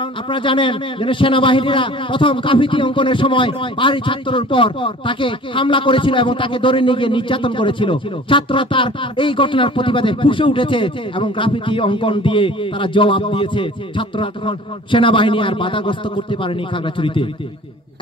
আপনারা জানেন যে সেনাবাহিনীরা প্রথম কাফিতি অঙ্কনের সময় পাহাড়ি ছাত্রের উপর তাকে হামলা করেছিল এবং তাকে ধরে নিয়ে গিয়ে নির্যাতন করেছিল। ছাত্ররা তার এই ঘটনার প্রতিবাদে ফুঁসে উঠেছে এবং গ্রাফিতি অঙ্কন দিয়ে তারা জবাব দিয়েছে। ছাত্ররা তখন সেনাবাহিনী আর বাধাগ্রস্ত করতে পারেনি খাগড়াছড়িতে।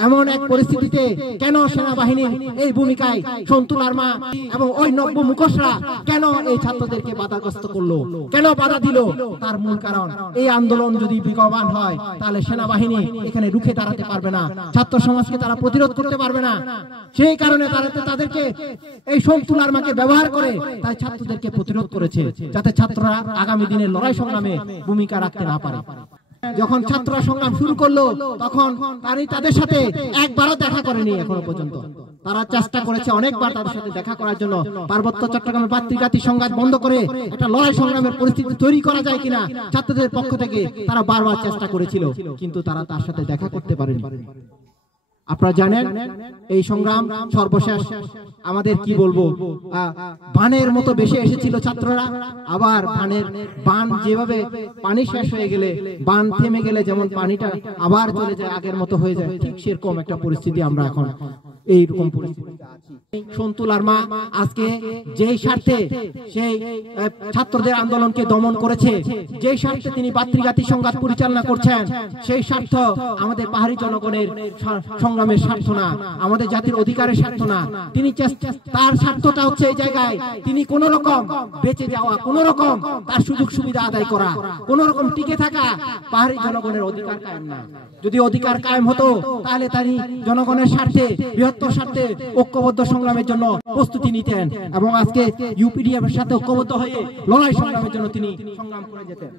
এমন এক পরিস্থিতিতে কেন সেনাবাহিনীর এই ভূমিকায় সন্তু লারমা এবং ওই নব্য মুখোশরা কেন এই ছাত্রদেরকে বাধাগ্রস্ত করলো, কেন বাধা দিল? তার মূল কারণ এই আন্দোলন যদি বিকবান হয় তাহলে সেনাবাহিনী এখানে রুখে দাঁড়াতে পারবে না, ছাত্র সমাজকে তারা প্রতিরোধ করতে পারবে না। সেই কারণে তাদেরকে এই সন্তু লারমাকে ব্যবহার করে তাই ছাত্রদেরকে প্রতিরোধ করেছে, যাতে ছাত্ররা আগামী দিনে লড়াই সংগ্রামে ভূমিকা রাখতে না পারে। যখন ছাত্ররা সংগ্রাম শুরু করলো তখন তাদের সাথে একবারও দেখা করেনি এখনো পর্যন্ত। তারা চেষ্টা করেছে অনেকবার তাদের সাথে দেখা করার জন্য, পার্বত্য চট্টগ্রামের ভাতৃঘাতী সংঘাত বন্ধ করে একটা লড়াই সংগ্রামের পরিস্থিতি তৈরি করা যায় কিনা ছাত্রদের পক্ষ থেকে তারা বারবার চেষ্টা করেছিল, কিন্তু তারা তার সাথে দেখা করতে পারেনি। আপনারা জানেন এই সংগ্রাম সর্বশেষ আমাদের কি বলবো বানের মতো বেশি এসেছিল ছাত্ররা। আবার বান যেভাবে পানি শেষ হয়ে গেলে, বান থেমে গেলে যেমন পানিটা আবার চলে যায়, আগের মতো হয়ে যায়, ঠিক সেরকম একটা পরিস্থিতি আমরা এখন এইরকম পরিস্থিতিতে আছি। সন্তু লারমা আজকে যেই স্বার্থে সেই ছাত্রদের আন্দোলনকে দমন করেছে, যেই স্বার্থে তিনি ভাতৃঘাতী সংঘাত পরিচালনা করছেন, সেই স্বার্থ আমাদের পাহাড়ি জনগণের সংগ্রামের স্বার্থ না, আমাদের জাতির অধিকারের স্বার্থ না। তিনি তার স্বার্থটা হচ্ছে এই জায়গায় তিনি কোন রকম বেঁচে যাওয়া, কোন রকম তার সুযোগ সুবিধা আদায় করা, কোন রকম টিকে থাকা পাহাড়ি জনগণের অধিকার কায়েম না। যদি অধিকার কায়েম হতো তাহলে তিনি জনগণের স্বার্থে, বৃহত্তর স্বার্থে ঐক্যবদ্ধ সংগ্রামের জন্য প্রস্তুতি নিতেন এবং আজকে ইউপিডিএফ এর সাথে ঐক্যবদ্ধ হয়ে লড়াই সংগ্রামের জন্য তিনি সংগ্রাম করে যেতেন।